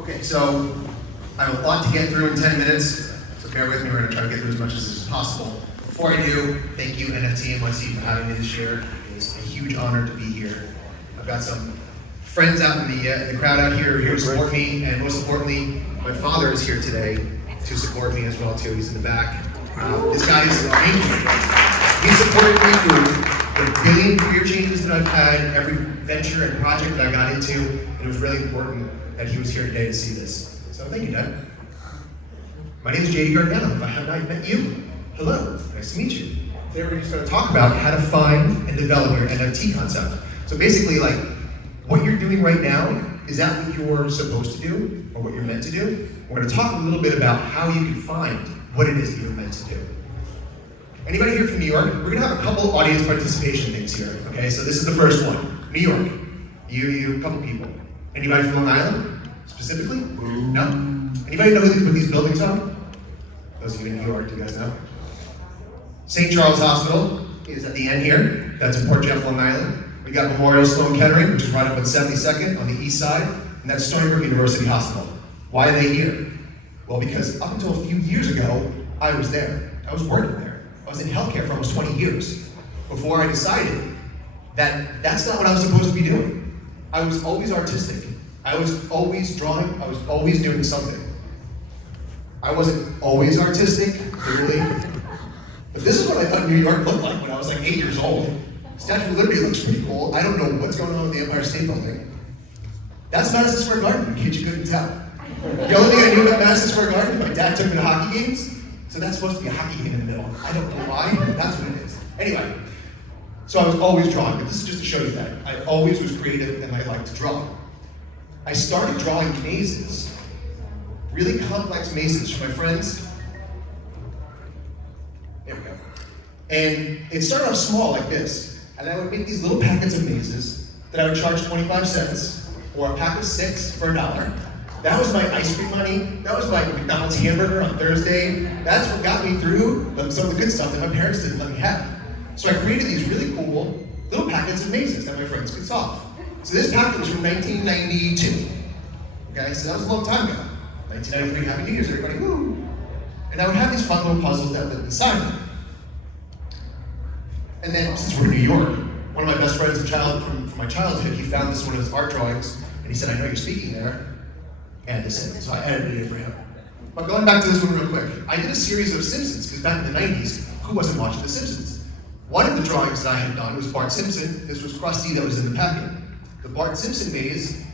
Okay, so I have a lot to get through in 10 minutes, so bear with me, we're gonna try to get through as much as this is possible. Before I do, thank you NFT NYC for having me this year. It is a huge honor to be here. I've got some friends out in the crowd out here who are here to support me, and most importantly, my father is here today to support me as well too. He's in the back. This guy is amazing. He supported me through the billion career changes that I've had, every venture and project that I got into, and it was really important that he was here today to see this. So thank you, Dad. My name is JD Gargano. If I have not met you, hello, nice to meet you. Today we're just going to talk about how to find and develop your NFT concept. So basically, like, what you're doing right now, is that what you're supposed to do, or what you're meant to do? We're going to talk a little bit about how you can find what it is that you're meant to do. Anybody here from New York? We're going to have a couple audience participation things here, okay? So this is the first one. New York. You, a couple people. Anybody from Long Island, specifically? No? Anybody know what these buildings are? Those of you in New York, do you guys know? St. Charles Hospital is at the end here. That's in Port Jeff, Long Island. We got Memorial Sloan Kettering, which is right up on 72nd on the east side, and that's Stony Brook University Hospital. Why are they here? Well, because up until a few years ago, I was there. I was working there. I was in healthcare for almost 20 years before I decided that that's not what I was supposed to be doing. I was always artistic. I was always drawing. I was always doing something. I wasn't always artistic, clearly, but this is what I thought New York looked like when I was like 8 years old. Statue of Liberty looks pretty cool. I don't know what's going on with the Empire State Building. That's Madison Square Garden, in case you couldn't tell. The only thing I knew about Madison Square Garden, my dad took me to hockey games, so that's supposed to be a hockey game in the middle. I don't know why, but that's what it is. Anyway, so I was always drawing, but this is just to show you that. I always was creative and I liked to draw. I started drawing mazes, really complex mazes for my friends. There we go. And it started off small like this. And I would make these little packets of mazes that I would charge 25 cents, or a pack of 6 for $1. That was my ice cream money. That was my McDonald's hamburger on Thursday. That's what got me through some of the good stuff that my parents didn't let me have. So I created these really cool little packets of mazes that my friends could solve. So this packet was from 1992. Okay, so that was a long time ago. 1993, Happy New Year's, everybody, woo! And I would have these fun little puzzles that lived inside me. And then, since we're in New York, one of my best friends from my childhood, he found this one of his art drawings, and he said, I know you're speaking there, and this is it. So I edited it for him. But going back to this one real quick, I did a series of Simpsons, because back in the 90s, who wasn't watching The Simpsons? One of the drawings that I had done was Bart Simpson. This was Krusty that was in the packet. The Bart Simpson maze,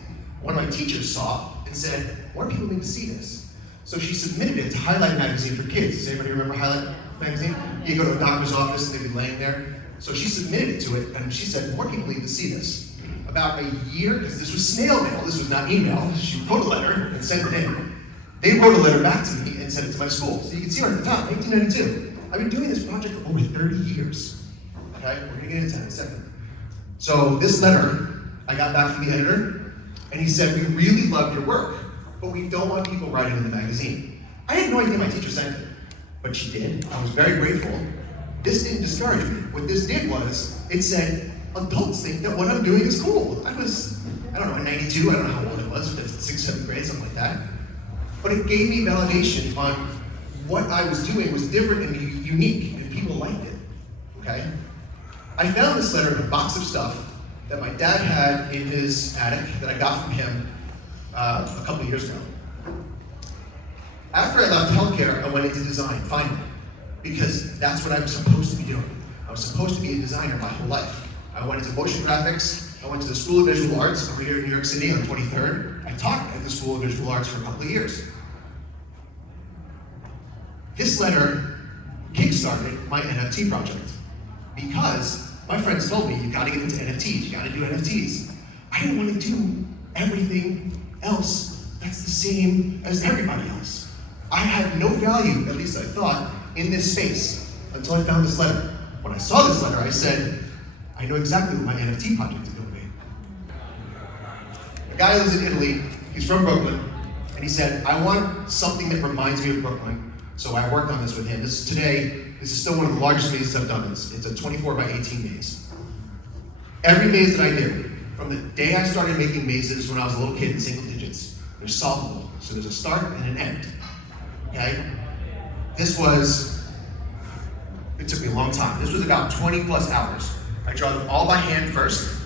one of my teachers saw and said, more people need to see this. So she submitted it to Highlight Magazine for Kids. Does anybody remember Highlight Magazine? You go to a doctor's office and they'd be laying there. So she submitted it to it, and she said, more people need to see this. About a year, because this was snail mail, this was not email, she wrote a letter and sent it in. They wrote a letter back to me and sent it to my school. So you can see right at the top, 1992. I've been doing this project for over 30 years. Okay, we're gonna get into that in a second. So this letter, I got back from the editor, and he said, we really love your work, but we don't want people writing in the magazine. I had no idea my teacher sent it, but she did. I was very grateful. This didn't discourage me. What this did was, it said, adults think that what I'm doing is cool. I don't know, in 92, I don't know how old I was, 5th, 6th, 7th grade, something like that. But it gave me validation on what I was doing was different and unique, and people liked it, okay? I found this letter in a box of stuff that my dad had in his attic that I got from him a couple of years ago. After I left healthcare, I went into design, finally, because that's what I was supposed to be doing. I was supposed to be a designer my whole life. I went into motion graphics. I went to the School of Visual Arts over here in New York City on 23rd. I taught at the School of Visual Arts for a couple of years. This letter kickstarted my NFT project because my friends told me, you gotta get into NFTs, you gotta do NFTs. I didn't want to do everything else that's the same as everybody else. I had no value, at least I thought, in this space until I found this letter. When I saw this letter, I said, I know exactly what my NFT project is going to be. A guy lives in Italy, he's from Brooklyn, and he said, I want something that reminds me of Brooklyn. So I worked on this with him. This is still one of the largest mazes I've done. It's a 24 by 18 maze. Every maze that I did, from the day I started making mazes when I was a little kid in single digits, They're solvable. So there's a start and an end, okay? It took me a long time. This was about 20 plus hours. I draw them all by hand first,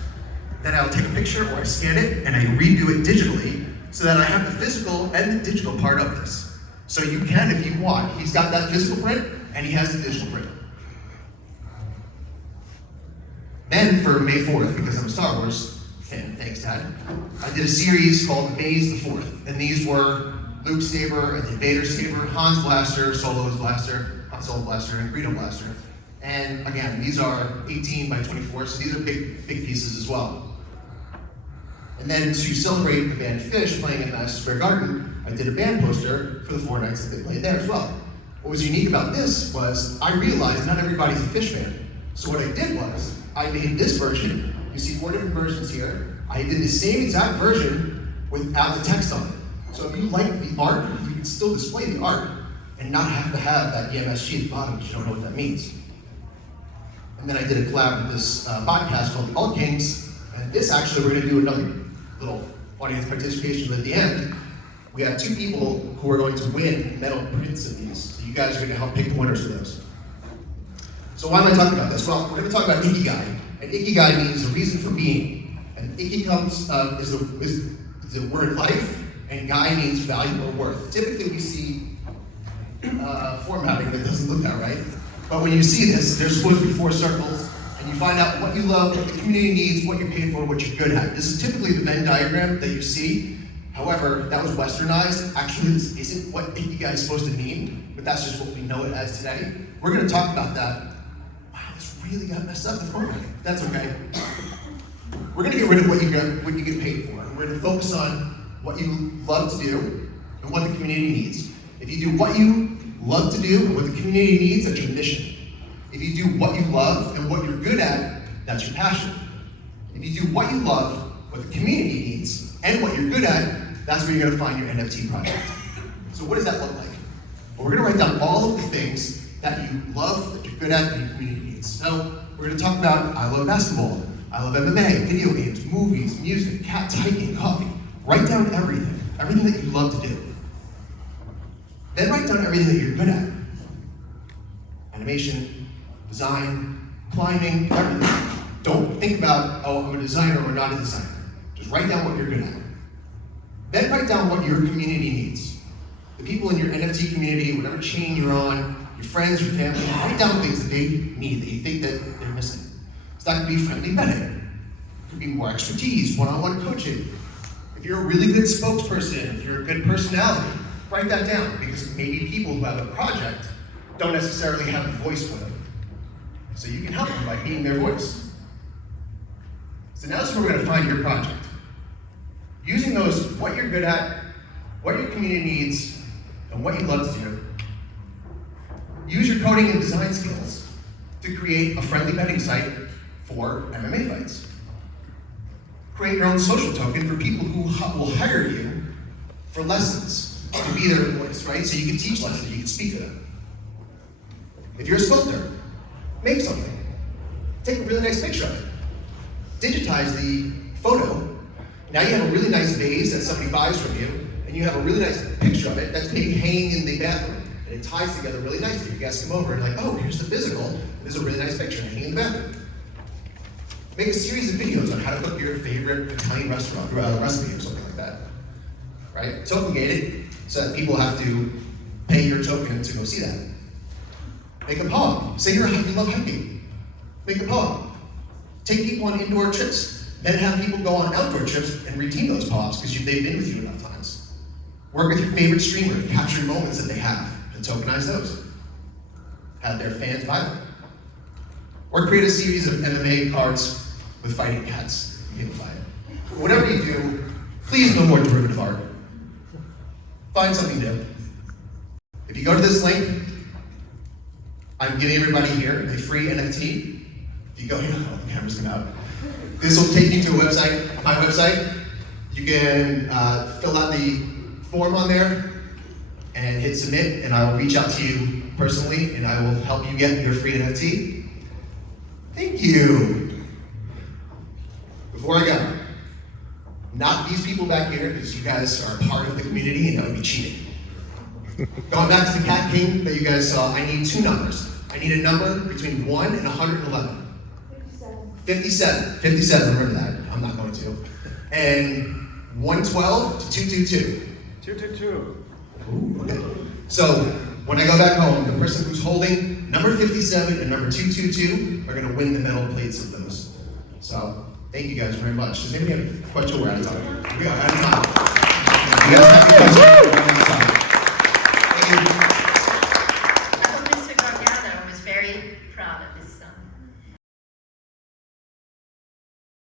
then I'll take a picture or I scan it and I redo it digitally so that I have the physical and the digital part of this. So you can, if you want, he's got that physical print and he has the digital print. Then for May 4th, because I'm a Star Wars fan, thanks Dad, I did a series called Maze the 4th. And these were Luke's saber and the Vader's saber, Han's blaster, Solo's blaster, Han Solo blaster, and Greedo blaster. And again, these are 18 by 24, so these are big pieces as well. And then to celebrate the band Fish playing in Madison Square Garden, I did a band poster for the 4 nights that they played there as well. What was unique about this was I realized not everybody's a Fish fan. So what I did was, I made this version. You see 4 different versions here. I did the same exact version without the text on it. So if you like the art, you can still display the art and not have to have that EMSG at the bottom because you don't know what that means. And then I did a collab with this podcast called the Alt Kings. And this actually, we're gonna do another little audience participation at the end. We have 2 people who are going to win metal prints of these. So you guys are gonna help pick the winners for those. So why am I talking about this? Well, we're gonna talk about Ikigai. And Ikigai means the reason for being. And Iki is the word life, and Gai means value or worth. Typically we see formatting that doesn't look that right. But when you see this, there's supposed to be 4 circles, and you find out what you love, what the community needs, what you're paid for, what you're good at. This is typically the Venn diagram that you see. However, that was westernized. Actually, this isn't what Ikigai is supposed to mean, but that's just what we know it as today. We're gonna talk about that. Wow, this really got messed up, the formatting. That's okay. We're gonna get rid of what you get paid for. And we're gonna focus on what you love to do and what the community needs. If you do what you love to do and what the community needs, that's your mission. If you do what you love and what you're good at, that's your passion. If you do what you love, what the community needs, and what you're good at, that's where you're gonna find your NFT project. So what does that look like? Well, we're gonna write down all of the things that you love, that you're good at, and your community needs. So we're gonna talk about, I love basketball, I love MMA, video games, movies, music, cats, hiking, coffee. Write down everything that you love to do. Then write down everything that you're good at. Animation, design, climbing, everything. Don't think about, oh, I'm a designer or not a designer. Just write down what you're good at. Then write down what your community needs. The people in your NFT community, whatever chain you're on, your friends, your family, write down things that they need, that you think that they're missing. So that could be friendly betting. It could be more expertise, one-on-one coaching. If you're a really good spokesperson, if you're a good personality, write that down, because maybe people who have a project don't necessarily have a voice for them. So you can help them by being their voice. So now that's where we're gonna find your project. Using those, what you're good at, what your community needs, and what you love to do, use your coding and design skills to create a friendly betting site for MMA fights. Create your own social token for people who will hire you for lessons, to be their voice, right? So you can teach lessons, you can speak to them. If you're a sculptor, make something. Take a really nice picture of it. Digitize the photo. Now you have a really nice vase that somebody buys from you, and you have a really nice picture of it that's maybe hanging in the bathroom. And it ties together really nicely. Your guests come over and like, oh, here's the physical, and there's a really nice picture hanging in the bathroom. Make a series of videos on how to cook your favorite Italian restaurant recipe or something like that, right? Tokengate it so that people have to pay your token to go see that. Make a poem. Say you love hiking. Make a poem. Take people on indoor trips, then have people go on outdoor trips and redeem those poems because they've been with you enough times. Work with your favorite streamer to capture moments that they have and tokenize those. Have their fans buy them. Or create a series of MMA cards with fighting cats. Gamify it. Whatever you do, please no more derivative art. Find something new. If you go to this link, I'm giving everybody here a free NFT. If you go here, oh, the camera's come out. This will take you to a website, my website. You can fill out the form on there and hit submit, and I will reach out to you personally, and I will help you get your free NFT. Thank you. Before I go, Not these people back here, because you guys are a part of the community and that would be cheating. Going back to the Cat King that you guys saw, I need 2 numbers. I need a number between 1 and 111. 57. 57, remember that. I'm not going to. And 112 to 222. 222. Ooh, okay. So, when I go back home, the person who's holding number 57 and number 222 are going to win the metal plates of those. So, thank you guys very much. Does anybody have a question? We're out of time. We are out of time. You guys have any questions? We're out of time. Thank you.